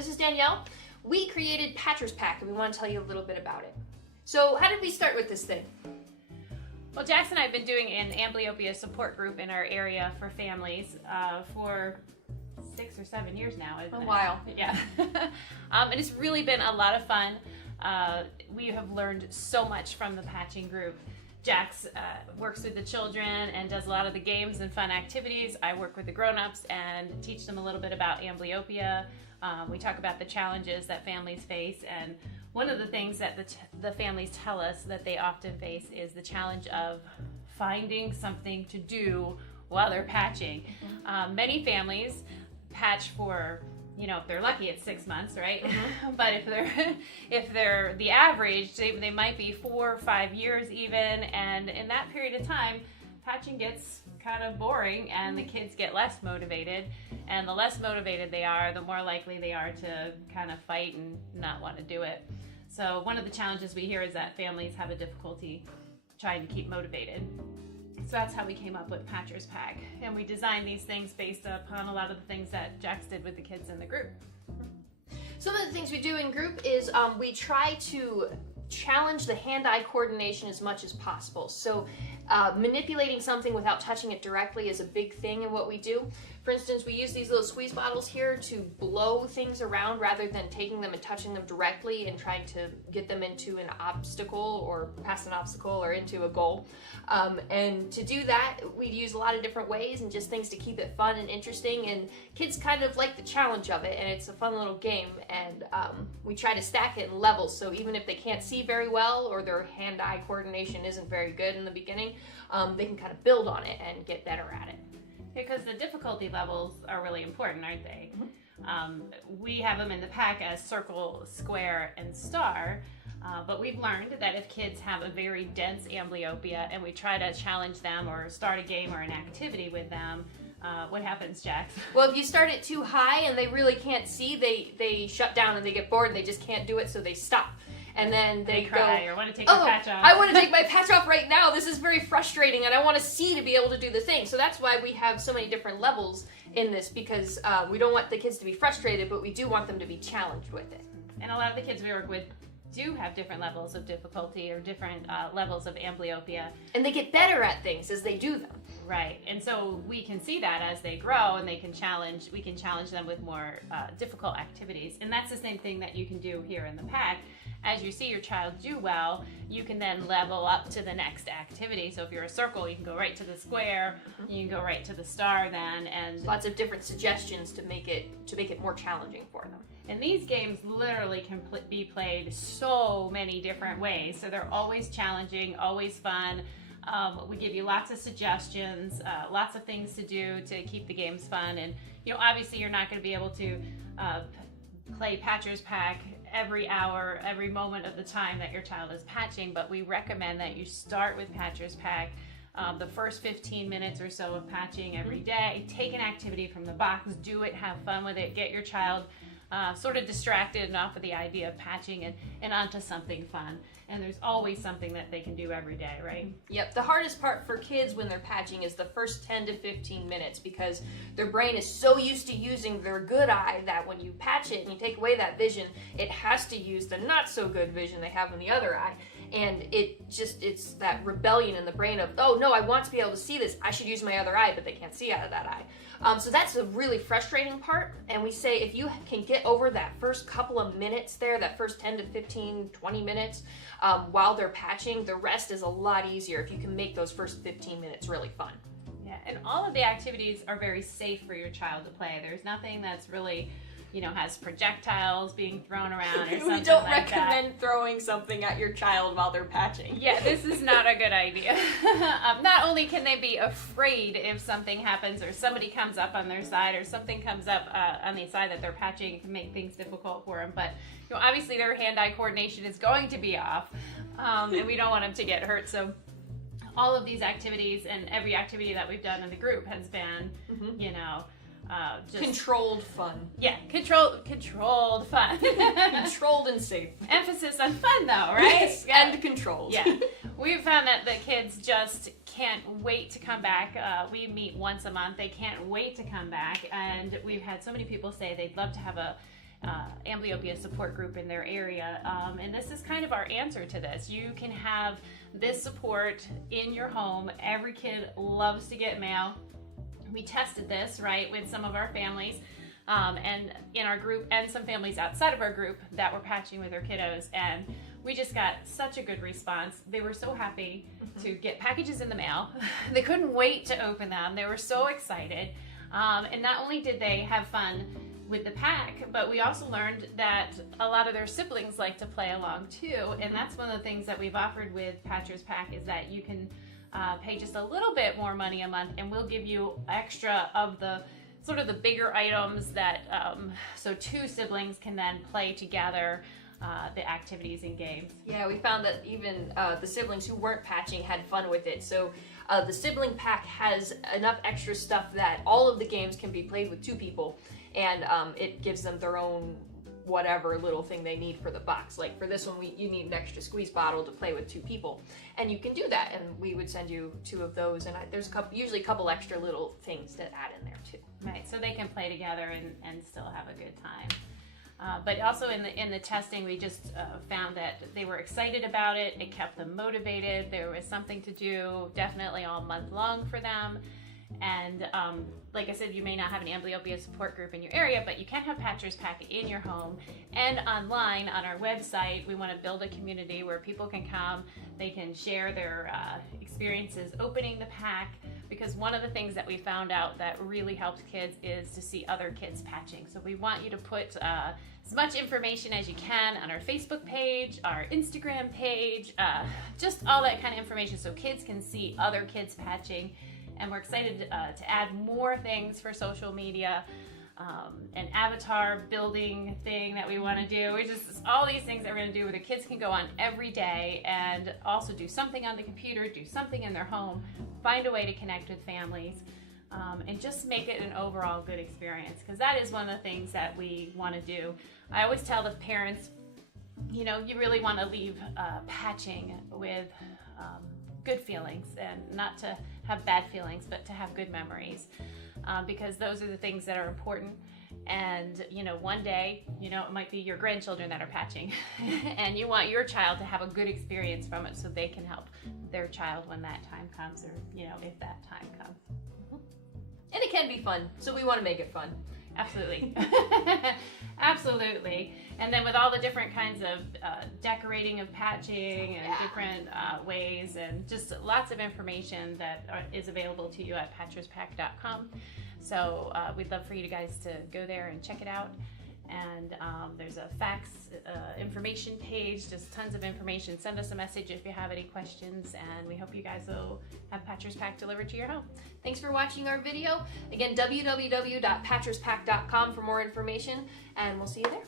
this is Danielle. We created Patchers Pack, and we want to tell you a little bit about it. So how did we start with this thing? Well, Jackson and I have been doing an amblyopia support group in our area for families for 6 or 7 years now, isn't it? A while. Yeah. And it's really been a lot of fun. We have learned so much from the patching group. Jax works with the children and does a lot of the games and fun activities. I work with the grown-ups and teach them a little bit about amblyopia. We talk about the challenges that families face, and one of the things that the families tell us that they often face is the challenge of finding something to do while they're patching. Many families patch for, if they're lucky, it's 6 months, right? Mm-hmm. But if they're the average, they might be 4 or 5 years even, and in that period of time, patching gets kind of boring and the kids get less motivated, and the less motivated they are, the more likely they are to kind of fight and not want to do it. So one of the challenges we hear is that families have a difficulty trying to keep motivated. So that's how we came up with Patchers Pack, and we designed these things based upon a lot of the things that Jax did with the kids in the group. Some of the things we do in group is we try to challenge the hand-eye coordination as much as possible. So manipulating something without touching it directly is a big thing in what we do. For instance, we use these little squeeze bottles here to blow things around rather than taking them and touching them directly and trying to get them into an obstacle or past an obstacle or into a goal. And to do that, we use a lot of different ways and just things to keep it fun and interesting, and kids kind of like the challenge of it, and it's a fun little game, and we try to stack it in levels, so even if they can't see very well or their hand-eye coordination isn't very good in the beginning, they can kind of build on it and get better at it. Because the difficulty levels are really important, aren't they? Mm-hmm. We have them in the pack as circle, square, and star, but we've learned that if kids have a very dense amblyopia and we try to challenge them or start a game or an activity with them, what happens, Jax? Well, if you start it too high and they really can't see, they shut down and they get bored and they just can't do it, so they stop. And then they cry go, or want to take their patch off. I want to take my patch off right now. This is very frustrating, and I want to see to be able to do the thing. So that's why we have so many different levels in this, because we don't want the kids to be frustrated, but we do want them to be challenged with it. And a lot of the kids we work with do have different levels of difficulty or different levels of amblyopia. And they get better at things as they do them. Right, and so we can see that as they grow, and we can challenge them with more difficult activities. And that's the same thing that you can do here in the pack. As you see your child do well, you can then level up to the next activity. So if you're a circle, you can go right to the square, you can go right to the star then, and lots of different suggestions to make it more challenging for them. And these games literally can be played so many different ways. So they're always challenging, always fun. We give you lots of suggestions, lots of things to do to keep the games fun. And obviously you're not going to be able to play Patchers Pack every hour, every moment of the time that your child is patching, but we recommend that you start with Patchers Pack. The first 15 minutes or so of patching every day. Take an activity from the box, do it, have fun with it, get your child sort of distracted and off of the idea of patching and onto something fun. And there's always something that they can do every day, right? Yep, the hardest part for kids when they're patching is the first 10 to 15 minutes, because their brain is so used to using their good eye that when you patch it and you take away that vision, it has to use the not so good vision they have in the other eye. And it's that rebellion in the brain of, oh no, I want to be able to see this, I should use my other eye, but they can't see out of that eye. So that's a really frustrating part, and we say if you can get over that first couple of minutes there, that first 10 to 15, 20 minutes while they're patching, the rest is a lot easier if you can make those first 15 minutes really fun. Yeah, and all of the activities are very safe for your child to play. There's nothing that's really, has projectiles being thrown around or something We don't like recommend throwing something at your child while they're patching. Yeah, this is not a good idea. Not only can they be afraid if something happens or somebody comes up on their side or something comes up on the side that they're patching, it can make things difficult for them, but obviously their hand-eye coordination is going to be off, and we don't want them to get hurt. So all of these activities and every activity that we've done in the group has been, just controlled fun. Yeah, controlled fun. Controlled and safe. Emphasis on fun though, right? Yes, and controlled. Yeah. We've found that the kids just can't wait to come back. We meet once a month. They can't wait to come back, and we've had so many people say they'd love to have amblyopia support group in their area. And this is kind of our answer to this. You can have this support in your home. Every kid loves to get mail. We tested this, right, with some of our families and in our group and some families outside of our group that were patching with their kiddos. And we just got such a good response. They were so happy to get packages in the mail. They couldn't wait to open them. They were so excited. And not only did they have fun with the pack, but we also learned that a lot of their siblings like to play along too. And that's one of the things that we've offered with Patcher's Pack is that you can pay just a little bit more money a month and we'll give you extra of the sort of the bigger items that so two siblings can then play together the activities and games. Yeah, we found that even the siblings who weren't patching had fun with it. So the sibling pack has enough extra stuff that all of the games can be played with two people, and it gives them their own whatever little thing they need for the box. Like for this one, you need an extra squeeze bottle to play with two people, and you can do that. And we would send you 2 of those, and there's usually a couple extra little things to add in there too. Right, so they can play together and still have a good time. But also in the testing, we just found that they were excited about it. It kept them motivated. There was something to do definitely all month long for them. And like I said, you may not have an amblyopia support group in your area, but you can have Patcher's Pack in your home and online on our website. We want to build a community where people can come, they can share their experiences opening the pack, because one of the things that we found out that really helps kids is to see other kids patching. So we want you to put as much information as you can on our Facebook page, our Instagram page, just all that kind of information so kids can see other kids patching. And we're excited to add more things for social media, an avatar building thing that we want to do. We just all these things that we're going to do where the kids can go on every day and also do something on the computer, do something in their home, find a way to connect with families, and just make it an overall good experience, because that is one of the things that we want to do. I always tell the parents, you know, you really want to leave patching with good feelings, and not to have bad feelings, but to have good memories, because those are the things that are important. And you know, one day, you know, it might be your grandchildren that are patching and you want your child to have a good experience from it so they can help their child when that time comes, or you know, if that time comes. And it can be fun, so we want to make it fun. Absolutely. Absolutely. And then with all the different kinds of decorating of patching and different ways, and just lots of information that is available to you at patcherspack.com. So we'd love for you guys to go there and check it out. And there's a fax information page, just tons of information. Send us a message if you have any questions, and we hope you guys will have Patcher's Pack delivered to your home. Thanks for watching our video. Again, www.patcherspack.com for more information, and we'll see you there.